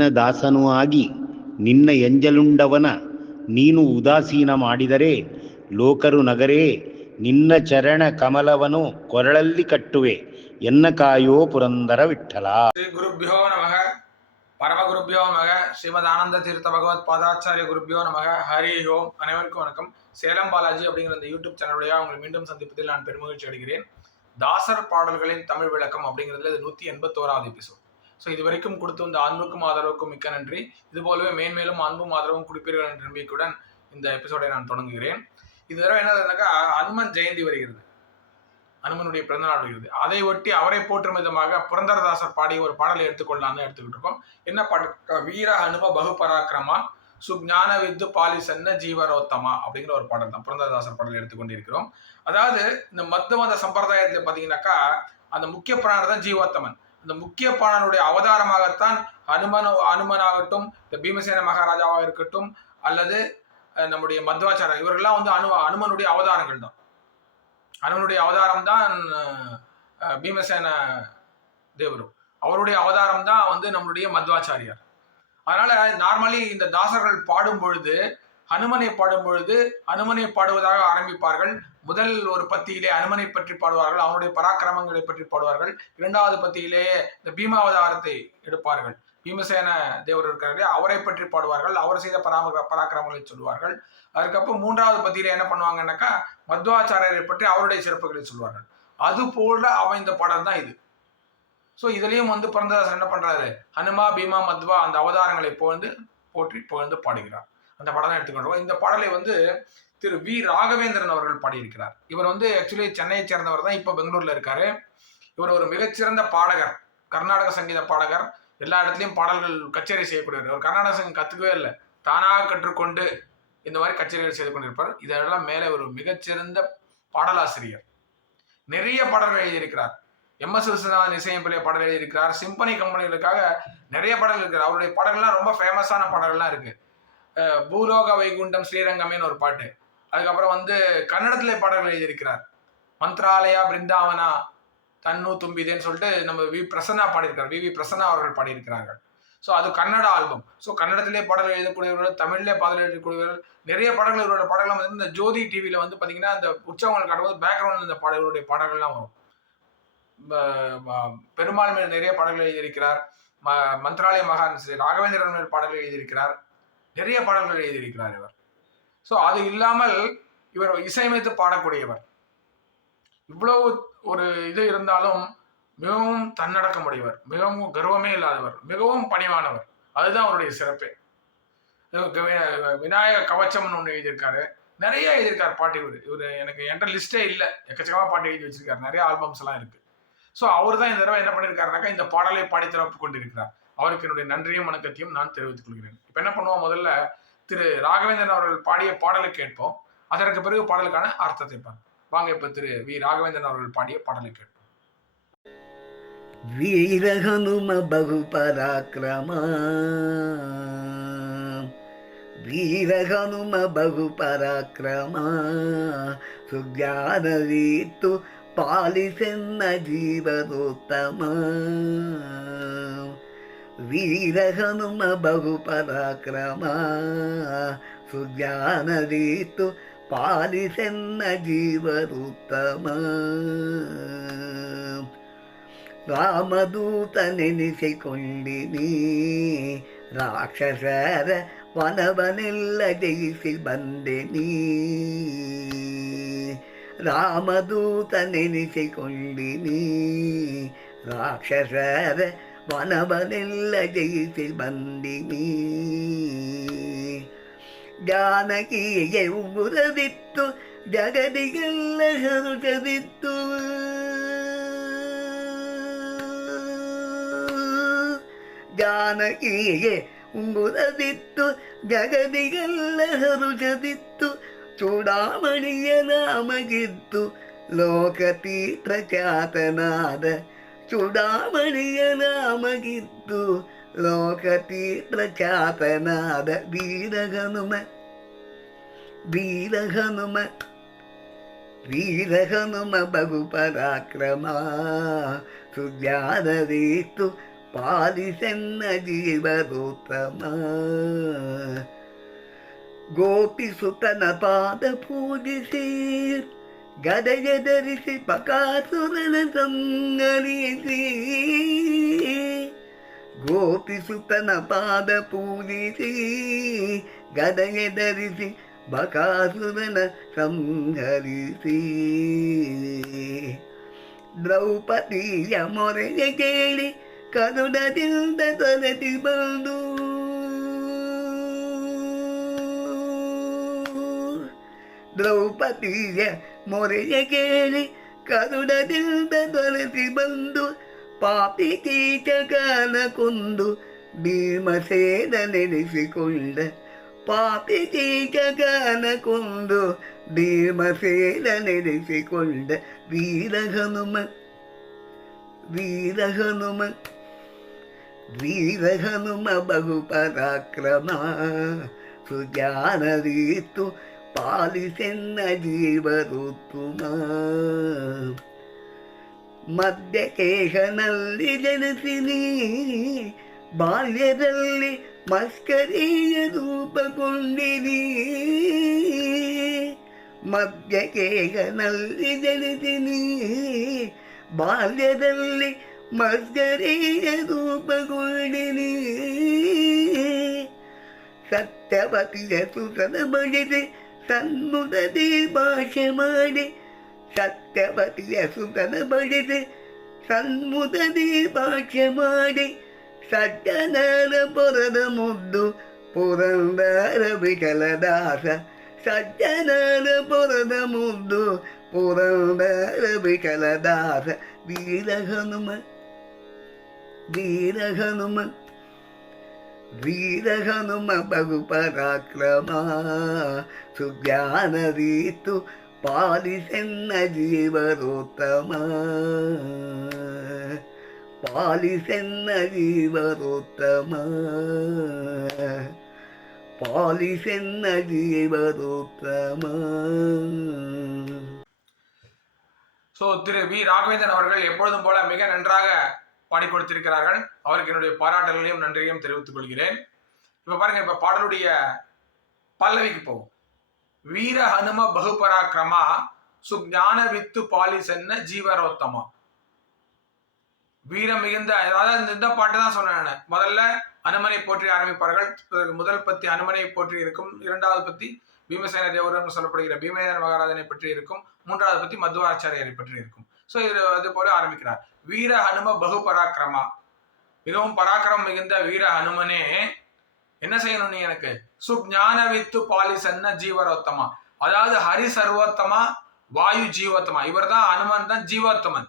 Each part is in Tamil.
ನಿನ್ನ ದಾಸನೂ ಆಗಿ ನಿನ್ನ ಎಂಜಲುಂಡವನ ನೀನು ಉದಾಸೀನ ಮಾಡಿದರೆ ಲೋಕರು ನಗರೇ ನಿನ್ನ ಚರಣ ಕಮಲವನು ಕೊರಳಲ್ಲಿ ಕಟ್ಟುವೆ ಎನ್ನ ಕಾಯೋ ಪುರಂದರ ವಿಠಲ ಶ್ರೀ ಗುರುಭ್ಯೋ ನಮಃ பரம குருப்பியோ நமக ஸ்ரீமத் ஆனந்த தீர்த்த பகவத் பாதாச்சாரிய குருப்பியோ நமக ஹரி ஓம் அனைவருக்கும் வணக்கம் சேலம் பாலாஜி அப்படிங்கிற இந்த யூடியூப் சேனலுடைய உங்களை மீண்டும் சந்திப்பதில் நான் பெருமகிழ்ச்சி அடைகிறேன் தாசர் பாடல்களின் தமிழ் விளக்கம் அப்படிங்கிறதுல இது நூற்றி எண்பத்தோராவது எபிசோட் ஸோ இது வரைக்கும் கொடுத்து இந்த அன்புக்கும் ஆதரவுக்கும் மிக்க நன்றி. இது போலவே மேன்மேலும் அன்பும் ஆதரவும் கொடுப்பீர்கள் என்ற நம்பிக்கையுடன் இந்த எபிசோடை நான் தொடங்குகிறேன். இது தடவை என்னதுனாக்கா அனுமன் ஜெயந்தி வருகிறது. அனுமனுடைய பிறந்தநாள் வருகிறது. அதை ஒட்டி அவரை போற்றும் விதமாக புரந்தரதாசர் பாடிய ஒரு பாடலை எடுத்துக்கொள்ளலாம்னு எடுத்துக்கிட்டு இருக்கோம் என்ன பாட்டு? வீர ஹனும பகு பராக்கிரமா சுஞான வித்து பாலிசன்ன ஜீவரோத்தமா அப்படிங்கிற ஒரு பாடல் தான் புரந்தரதாசர் பாடல் எடுத்துக்கொண்டிருக்கிறோம். அதாவது இந்த மத்த மத சம்பிரதாயத்தில் பார்த்தீங்கன்னாக்கா அந்த முக்கிய பிராணர் தான் ஜீவோத்தமன். இந்த முக்கிய பாணனுடைய அவதாரமாகத்தான் அனுமன் அனுமனாகட்டும் இந்த பீமசேன மகாராஜாவாக இருக்கட்டும் அல்லது நம்முடைய மத்வாச்சாரர் இவர்கள்லாம் வந்து அனு அனுமனுடைய அவதாரங்கள் தான். அனுமனுடைய அவதாரம் தான் பீமசேன தேவரும். அவருடைய அவதாரம் தான் வந்து நம்மளுடைய மத்வாச்சாரியார். அதனால நார்மலி இந்த தாசர்கள் பாடும் பொழுது ஹனுமனை பாடும் பொழுது ஹனுமனை பாடுவதாக ஆரம்பிப்பார்கள். முதல் ஒரு பத்தியிலே அனுமனை பற்றி பாடுவார்கள். அவனுடைய பராக்கிரமங்களை பற்றி பாடுவார்கள். இரண்டாவது பத்தியிலேயே இந்த பீமாவதாரத்தை எடுப்பார்கள். பீமசேன தேவர் இருக்கிறாரே அவரை பற்றி பாடுவார்கள். அவர் செய்த பராம பராக்கிரமங்களை சொல்லுவார்கள். அதுக்கப்புறம் மூன்றாவது பத்தியில என்ன பண்ணுவாங்கன்னாக்கா மத்வாச்சாரியரை பற்றி அவருடைய சிறப்புகளை சொல்வார்கள் அது போல அமைந்த பாடல் தான் இது. ஸோ இதுலேயும் வந்து பிறந்ததாசன் என்ன பண்றாரு? ஹனுமா பீமா மத்வா அந்த அவதாரங்களை புகழ்ந்து போற்றி புகழ்ந்து பாடுகிறார். அந்த படம் தான் எடுத்துக்கொண்டோம். இந்த பாடலை வந்து திரு வி. ராகவேந்திரன் அவர்கள் பாடியிருக்கிறார். இவர் வந்து ஆக்சுவலி சென்னையை சேர்ந்தவர் தான் இப்போ பெங்களூர்ல இருக்காரு. இவர் ஒரு மிகச்சிறந்த பாடகர் கர்நாடக சங்கீத பாடகர். எல்லா இடத்துலையும் பாடல்கள் கச்சேரி செய்யக்கூடியவர். அவர் கர்நாடக சங்கம் கற்றுக்கவே இல்லை. தானாக கற்றுக்கொண்டு இந்த மாதிரி கச்சேரிகள் செய்து கொண்டிருப்பார். இதெல்லாம் மேலே ஒரு மிகச்சிறந்த பாடலாசிரியர். நிறைய பாடல்கள் எழுதியிருக்கிறார். எம். எஸ். விஸ்வநாதன் இசையம்பிள்ளைய பாடல் எழுதியிருக்கிறார். சிம்பனி கம்பெனிகளுக்காக நிறைய பாடல்கள் இருக்கிறார் அவருடைய பாடல்கள்லாம் ரொம்ப ஃபேமஸான பாடல்கள்லாம் இருக்குது பூலோக வைகுண்டம் ஸ்ரீரங்கமேன்னு ஒரு பாட்டு. அதுக்கப்புறம் வந்து கன்னடத்திலே பாடல்கள் எழுதியிருக்கிறார். மந்த்ராலயா பிருந்தாவனா தன்னு தும்பிதேன்னு சொல்லிட்டு நம்ம வி பிரசன்னா பாடியிருக்கார். வி வி பிரசன்னா அவர்கள் பாடியிருக்கிறார்கள். ஸோ அது கன்னட ஆல்பம். ஸோ கன்னடத்திலே பாடல் எழுதக்கூடியவர்கள் தமிழ்லே பாடல் எழுதக்கூடியவர்கள் நிறைய பாடல்கள் இவரோட பாடல்கள் வந்து இந்த ஜோதி டிவியில் வந்து பார்த்தீங்கன்னா அந்த உற்சவங்கள் காட்டும்போது பேக்ரவுண்ட் இந்த பாடல் இவருடைய பாடல்கள்லாம் வரும். பெருமாள் மேல் நிறைய பாடல்கள் எழுதியிருக்கிறார். ம மந்த்ராலய மகான் ஸ்ரீ ராகவேந்திரன் மேல் பாடல்கள் எழுதியிருக்கிறார். நிறைய பாடல்கள் எழுதியிருக்கிறார் இவர். ஸோ அது இல்லாமல் இவர் இசையமைத்து பாடக்கூடியவர். இவ்வளவு ஒரு இது இருந்தாலும் மிகவும் தன்னடக்கமுடையவர் மிகவும் கர்வமே இல்லாதவர் மிகவும் பணிவானவர். அதுதான் அவருடைய சிறப்பே. விநாயக கவச்சம்னு ஒன்று எழுதியிருக்காரு. நிறைய எழுதியிருக்கார் பாட்டு இவர். இவர் எனக்கு என்கிட்ட லிஸ்டே இல்லை. எக்கச்சக்கமாக பாட்டு எழுதி வச்சிருக்காரு. நிறைய ஆல்பம்ஸ் எல்லாம் இருக்கு. ஸோ அவர் தான் இந்த தடவை என்ன பண்ணியிருக்காருனாக்கா இந்த பாடலை பாடி திறப்பு கொண்டிருக்கிறார். அவருக்கு என்னுடைய நன்றியும் வணக்கத்தையும் நான் தெரிவித்துக் கொள்கிறேன் இப்போ என்ன பண்ணுவோம் முதல்ல திரு ராகவேந்திரன் அவர்கள் பாடிய பாடலை கேட்போம் அதற்கு பிறகு பாடலுக்கான அர்த்தத்தை பார்ப்போம் வாங்க இப்போ திரு வி ராகவேந்திரன் அவர்கள் பாடிய பாடலை கேட்போம் ವೀರ ಹನುಮ ಬಹು ಪರಾಕ್ರಮ ವೀರ ಹನುಮ ಬಹು ಪರಾಕ್ರಮ ಸುಜ್ಞಾನವೀತ್ತು ಪಾಲಿಸೆನ್ನ ಜೀವನೋತ್ತಮ ವೀರ ಹನುಮ ಬಹು ಪರಾಕ್ರಮ ಸುಜ್ಞಾನವೀತ್ತು ಪಾಲಿಸೆನ್ನ ಜೀವನೋತ್ತಮ ರಾಮದೂತನೆನಿಸಿಕೊಂಡಿನಿ ರಾಕ್ಷಸರ ವನವನೆಲ್ಲ ಜಯಿಸಿ ಬಂದೆನಿ ರಾಮದೂತನೆನಿಸಿಕೊಂಡಿನಿ ರಾಕ್ಷಸರ ವನವನೆಲ್ಲ ಜಯಿಸಿ ಬಂದಿನಿ ಜಾನಕಿಗೆ ಉಗುರದಿತ್ತು ಜಗದಿಗೆಲ್ಲ ಹರುಷದಿತ್ತು ಜಾನಕಿಗೆ ಉಂಗುರದಿತ್ತು ಜಗದಿಗೆಲ್ಲ ಹರುಷದಿತ್ತು ಚೂಡಾಮಣಿಯ ನಾಮಗಿತ್ತು ಲೋಕತೀತ್ರ ಖ್ಯಾತನಾದ ചുടാമണിയനാമകിത്തു ലോകതീർത്ഥചാതനാഥ വീരഹനുമ വീരഹനുമ വീരഹനുമ ബഹുപരാക്രമ. സുജാതീത്തു പാലിസെന്ന ജീവരോത്തമ ഗോപിസുതന പാദ പൂജിസീർ ಸುಜ್ಞಾನದೀತು ಪಾಲಿಸೆನ್ನ ಜೀವರೋತ್ತಮ ಗೋಪಿಸುತನ ಪಾದ ಪೂಜಿಸಿ ಗದೆಯ ಧರಿಸಿ ಪಕಾಸುರನ ಸಂಗರಿಸಿ ಗೋಪಿಸುತನ ಪಾದ ಪೂಜಿಸಿ ಗದೆಯ ಧರಿಸಿ ಬಕಾಸುರನ ಸಂಹರಿಸಿ ದ್ರೌಪದಿಯ ಮೊರೆಗೆ ಕೇಳಿ ಕರುಣದಿಂದ ತೊಲತಿ ಬಂದು ದ್ರೌಪದಿಯ ಮೊರೆಯ ಕೇಳಿ ಕರುಣದಿಂದ ತೊಲತಿ ಬಂದು ಪಾಪಿ ಕೀಚಕನ ಕೊಂದು ಭೀಮಸೇನ ನೆನೆಸಿಕೊಂಡ ಪಾಪಿ ಕೀಚಕನ ಕೊಂದು ಭೀಮಸೇನ ನೆನೆಸಿಕೊಂಡ ವೀರ ಹನುಮ ವೀರ ಹನುಮ ವೀರ ಹನುಮ ಬಹು ಪರಾಕ್ರಮ ಸುಜಾನರೀತು ಪಾಲಿಸೆನ್ನ ಜೀವರುತ್ತುಮ ಮಧ್ಯಕೇಶನಲ್ಲಿ ಜನಿಸಿನಿ ಬಾಲ್ಯದಲ್ಲಿ ಮಸ್ಕರಿಯ ರೂಪಗೊಂಡಿನಿ ಮಧ್ಯಕೇಶನಲ್ಲಿ ಜನಿಸಿನಿ ಬಾಲ್ಯದಲ್ಲಿ ಮಸ್ಕರಿಯ ರೂಪಗೊಂಡಿರಿ ಸತ್ಯವತಿಯ ಸುತನ ಬಳಿದೆ ಸನ್ಮುಖದಿ ಭಾಷೆ ಮಾಡಿ ಸತ್ಯವತಿಯ ಸುತನ ಬಳಿದೆ ಸನ್ಮುಖದಿ ಭಾಷೆ ಮಾಡಿ ಸಜ್ಜನರ ಪೊರದ ಮುದ್ದು ಪುರಂದರ ವಿಠಲದಾಸ ಸಜ್ಜನರ ಪೊರದ ಮುದ್ದು ಪುರಂದರ ವಿಠಲದಾಸ ವೀರ ಹನುಮ ವೀರ ಹನುಮ ವೀರ ಹನುಮ ಬಹು ಪರಾಕ್ರಮ ಸುಜ್ಞಾನ ರೀತು ಪಾಲಿಸೆನ್ನ ಜೀವರೋತ್ತಮ ಪಾಲಿಸೆನ್ನ ಜೀವರೋತ್ತಮ ಪಾಲಿಸೆನ್ನ ஜீவரோத்தம ஸோ திரு வி ராகவேந்திரன் அவர்கள் எப்பொழுதும் போல மிக நன்றாக பாடி கொடுத்திருக்கிறார்கள். அவருக்கு என்னுடைய பாராட்டுகளையும் நன்றியையும் தெரிவித்துக் கொள்கிறேன். இப்ப பாருங்க இப்ப பாடலுடைய பல்லவிக்கு போவோம். வீர ஹனும பகுபராக்கிரமா சுஞான வித்து பாலி சென்ன ஜீவரோத்தமா. வீரம் மிகுந்த அதாவது இந்த- இந்த பாட்டு தான் சொன்னேன் நானு. முதல்ல அனுமனை போற்றி ஆரம்பிப்பார்கள். முதல் பத்தி அனுமனை போற்றி இருக்கும். இரண்டாவது பத்தி பீமசேன தேவர் என்று சொல்லப்படுகிற பீமேந்திர மகாராஜனை பற்றி இருக்கும். மூன்றாவது பத்தி மதுவாச்சாரியரை பற்றி இருக்கும். ஸோ இது அது போல ஆரம்பிக்கிறார். வீர ஹனும பகு பராக்கிரமா. மிகவும் பராக்கிரமம் மிகுந்த வீர ஹனுமனே என்ன செய்யணும் நீ எனக்கு? சுஜான வித்து பாலிசன்ன ஜீவரோத்தமா. அதாவது ஹரி சர்வோத்தமா வாயு ஜீவோத்தமா. இவர் தான் ஹனுமன் தான் ஜீவோத்தமன்.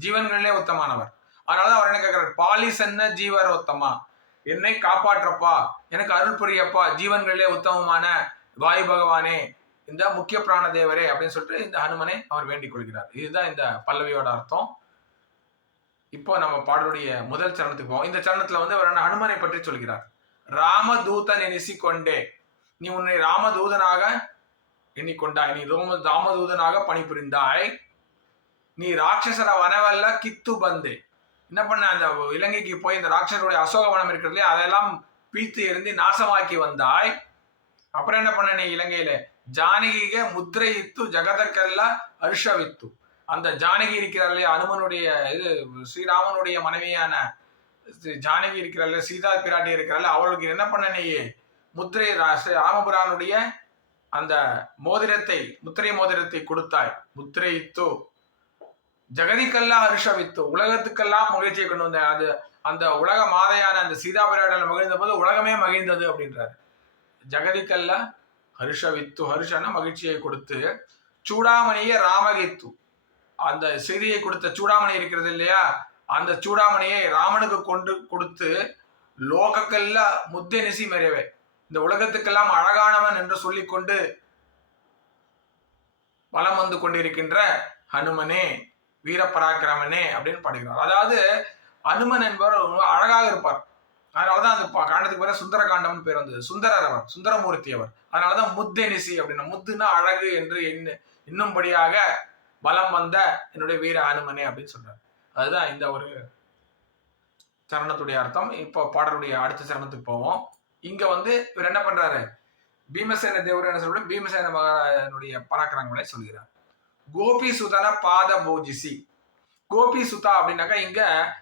ஜீவன்களிலே உத்தமானவர். அதனால அவர் என்ன கேட்கிறார்? பாலிசன்ன ஜீவரோத்தமா. என்னை காப்பாற்றப்பா. எனக்கு அருள் புரியப்பா. ஜீவன்களிலே உத்தமமான வாயு பகவானே இந்த முக்கிய பிராண தேவரே அப்படின்னு சொல்லிட்டு இந்த ஹனுமனை அவர் வேண்டிக் கொள்கிறார். இதுதான் இந்த பல்லவியோட அர்த்தம். இப்போ நம்ம பாடலுடைய முதல் சரணத்துக்கு போவோம். இந்த சரணத்துல வந்து அவர் என்ன ஹனுமனை பற்றி சொல்கிறார். ராமதூதன் எண்ணிசிக்கொண்டே நீ உன்னை ராமதூதனாக எண்ணிக்கொண்டாய். நீ ரோம ராமதூதனாக பணிபுரிந்தாய். நீ ராட்சசர வனவல்ல கித்து பந்து. என்ன பண்ண? அந்த இலங்கைக்கு போய் இந்த ராட்சசருடைய அசோகவனம் இருக்கிறது இருக்கிறதுலே அதெல்லாம் பீத்து எரிந்து நாசமாக்கி வந்தாய். அப்புறம் என்ன பண்ண நீ இலங்கையில? ஜானகிக முத்திரையித்து ஜகதக்கல்ல அருஷவித்து. அந்த ஜானகி இருக்கிறார் இல்லையா அனுமனுடைய இது ஸ்ரீராமனுடைய மனைவியான ஜானகி இருக்கிறாள் சீதா பிராட்டி இருக்கிறாள் அவளுக்கு என்ன பண்ண நீ? முத்திரை ரா- ஸ்ரீ ராமபுரானுடைய அந்த மோதிரத்தை முத்திரை மோதிரத்தை கொடுத்தாய். முத்திரை இத்து ஜெகதிக்கெல்லாம் ஹர்ஷவித்து உலகத்துக்கெல்லாம் மகிழ்ச்சியை கொண்டு வந்த அது அந்த உலக மாதையான அந்த சீதா சீதாபிராடல் மகிழ்ந்த போது உலகமே மகிழ்ந்தது அப்படின்றாரு. ஜெகதிக்கெல்லாம் ஹர்ஷவித்து ஹர்ஷன மகிழ்ச்சியை கொடுத்து சூடாமணிய ராமகித்து அந்த செய்தியை கொடுத்த சூடாமணி இருக்கிறது இல்லையா? அந்த சூடாமணியை ராமனுக்கு கொண்டு கொடுத்து லோகக்கல்ல முத்தை நெசி மறைவே இந்த உலகத்துக்கெல்லாம் அழகானவன் என்று சொல்லிக்கொண்டு வலம் வந்து கொண்டிருக்கின்ற ஹனுமனே வீரபராக்கிரமனே அப்படின்னு பாடுகிறார். அதாவது அனுமன் என்பவர் அழகாக இருப்பார். அதனாலதான் அந்த பா- காண்டத்துக்கு பேர சுந்தர காண்டம்னு பேர் வந்தது. சுந்தரர் அவர் சுந்தரமூர்த்தி அவர். அதனாலதான் முத்தெனிசி அப்படின்னா முத்துன்னா அழகு என்று எண்ணு இன்னும்படியாக வலம் வந்த என்னுடைய வீர ஹனுமனே அப்படின்னு சொல்றாரு. அதுதான் இந்த ஒரு சரணத்துடைய அர்த்தம். இப்போ பாடலுடைய அடுத்த சரணத்துக்கு போவோம். இங்க வந்து இவர் என்ன பண்றாரு? பீமசேன தேவர் என்ன சொல்ற பீமசேன மகானுடைய பராக்கிரங்களை சொல்கிறார். கோபி சுதன பாத பூஜிசி. கோபி சுதா அப்படின்னாக்கா இங்க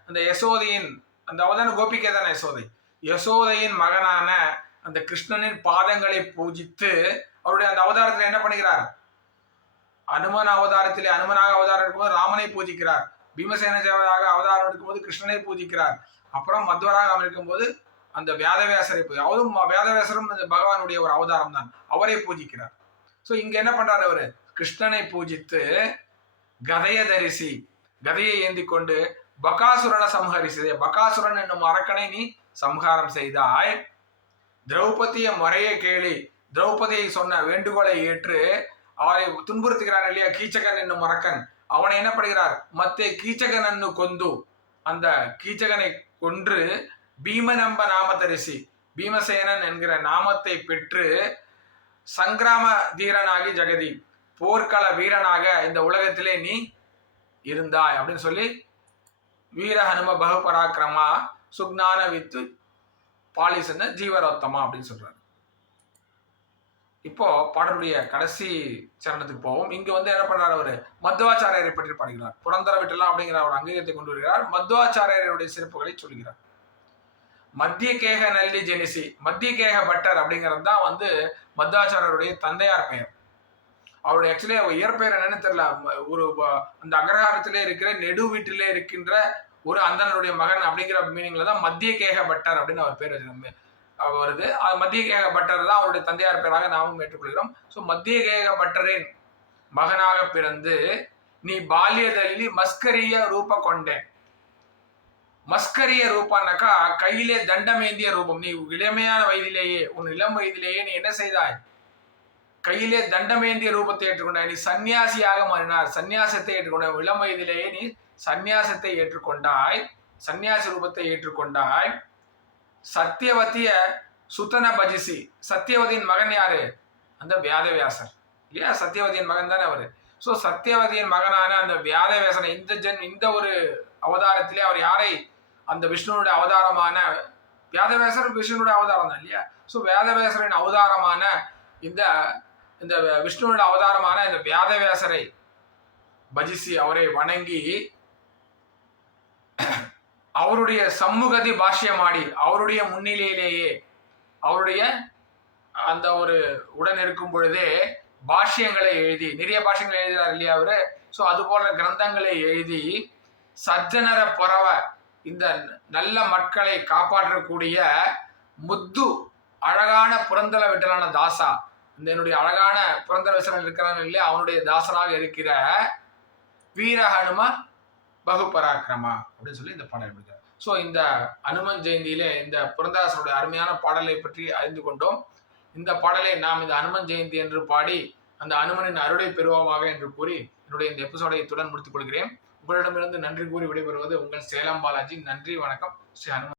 அந்த யசோதையின் அந்த அவதான கோபிக்கே தானே யசோதை. யசோதையின் மகனான அந்த கிருஷ்ணனின் பாதங்களை பூஜித்து அவருடைய அந்த அவதாரத்தில் என்ன பண்ணுகிறார் அனுமன் அவதாரத்திலே அனுமனாக அவதாரம் இருக்கும்போது ராமனை பூஜிக்கிறார். பீமசேன சேவராக அவதாரம் எடுக்கும்போது கிருஷ்ணனை பூஜிக்கிறார். அப்புறம் மத்வராக இருக்கும்போது அந்த வேதவேசரை பூஜை அவரும் வேதவேசரும் பகவானுடைய ஒரு அவதாரம் தான் அவரை பூஜிக்கிறார். ஸோ இங்க என்ன பண்றாரு அவரு? கிருஷ்ணனை பூஜித்து கதைய தரிசி கதையை ஏந்தி கொண்டு பகாசுரனை சம்ஹரிசதே பகாசுரன் என்னும் அரக்கனை நீ சம்ஹாரம் செய்தாய். திரௌபதிய முறையை கேளி. திரௌபதியை சொன்ன வேண்டுகோளை ஏற்று அவரை துன்புறுத்துகிறார் இல்லையா? கீச்சகன் என்னும் மரக்கன் அவனை என்ன படுகிறார்? மத்தே கீச்சகன் அன்னு கொந்து அந்த கீச்சகனை கொன்று பீமநம்ப நாமதரிசி பீமசேனன் என்கிற நாமத்தை பெற்று சங்கிராம தீரனாகி ஜெகதி. போர்க்கள வீரனாக இந்த உலகத்திலே நீ இருந்தாய் அப்படின்னு சொல்லி வீர ஹனும பகுபராக்கிரமா சுக்ஞான வித்து பாலிசன ஜீவரோத்தமா அப்படின்னு சொல்றாரு. இப்போ பாடலுடைய கடைசி சரணத்துக்கு போவோம். இங்க வந்து என்ன பண்றாரு அவரு? மத்வாச்சாரியரை பற்றி பாடுகிறார். புரந்தர விட்டலாம் அப்படிங்கிற ஒரு அங்கீகத்தை கொண்டு வருகிறார். மத்வாச்சாரியருடைய சிறப்புகளை சொல்கிறார். மத்திய கேக நல்லி ஜெனிசி மத்திய கேக பட்டர் அப்படிங்கிறது தான் வந்து மத்வாச்சாரியருடைய தந்தையார் பெயர். அவருடைய ஆக்சுவலி அவர் இயற்பெயர் என்னன்னு தெரியல. ஒரு அந்த அக்ரஹாரத்திலே இருக்கிற நெடு வீட்டிலே இருக்கின்ற ஒரு அந்தனுடைய மகன் அப்படிங்கிற மீனிங்ல தான் மத்திய கேக பட்டர் அப்படின்னு அவர் பேர் வச்சிருக்காங்க. வருது. அது மத்திய கேக பட்டர் தான் அவருடைய தந்தையார் பேராக நாமும் ஏற்றுக்கொள்கிறோம். ஸோ மத்திய கேக பட்டரின் மகனாக பிறந்து நீ பால்யதல்லி மஸ்கரிய ரூப கொண்டேன். மஸ்கரிய ரூபானாக்கா கையிலே தண்டமேந்திய ரூபம். நீ இளமையான வயதிலேயே உன் இளம் வயதிலேயே நீ என்ன செய்தாய்? கையிலே தண்டமேந்திய ரூபத்தை ஏற்றுக்கொண்டாய். நீ சந்நியாசியாக மாறினார். சந்நியாசத்தை ஏற்றுக்கொண்டாய். இளம் வயதிலேயே நீ சந்நியாசத்தை ஏற்றுக்கொண்டாய். சந்நியாசி ரூபத்தை ஏற்றுக்கொண்டாய். சத்தியவதிய சுத்தன பஜிசி சத்தியவதியின் மகன் யாரு? அந்த வியாதவியாசர். இல்லையா? சத்தியவதியின் மகன் தானே அவரு. ஸோ சத்தியவதியின் மகனான அந்த வியாதவியாசனை இந்த ஜென் இந்த ஒரு அவதாரத்திலே அவர் யாரை? அந்த விஷ்ணுனுடைய அவதாரமான வேதவேசர் விஷ்ணுனுடைய அவதாரம் தான் இல்லையா? ஸோ வேதவேசரின் அவதாரமான இந்த இந்த விஷ்ணுனுடைய அவதாரமான இந்த வியாதவேசரை பஜிசி அவரை வணங்கி அவருடைய சம்முகதி பாஷ்யமாடி அவருடைய முன்னிலையிலேயே அவருடைய அந்த ஒரு உடன் இருக்கும் பொழுதே பாஷ்யங்களை எழுதி நிறைய பாஷ்யங்களை எழுதுறாரு இல்லையா அவரு? ஸோ அது போல கிரந்தங்களை எழுதி சஜ்ஜனர புறவ இந்த நல்ல மக்களை காப்பாற்றக்கூடிய முத்து அழகான புரந்தல விட்டலான தாசா. இந்த என்னுடைய அழகான புரந்தல விசனன் இருக்கிறான் இல்லையா? அவனுடைய தாசனாக இருக்கிற வீர ஹனும பகுபராக்கிரமா அப்படின்னு சொல்லி இந்த பாடல் எழுதியிருக்கார் ஸோ இந்த அனுமன் ஜெயந்தியிலே இந்த புரந்தாசனுடைய அருமையான பாடலை பற்றி அறிந்து கொண்டோம். இந்த பாடலை நாம் இந்த அனுமன் ஜெயந்தி என்று பாடி அந்த அனுமனின் அருளை பெறுவோமாக என்று கூறி என்னுடைய இந்த எபிசோடை இத்துடன் முடித்துக் கொள்கிறேன். உங்களிடமிருந்து நன்றி கூறி விடைபெறுவது உங்கள் சேலம் பாலாஜி. நன்றி வணக்கம். ஸ்ரீ அனுமன்.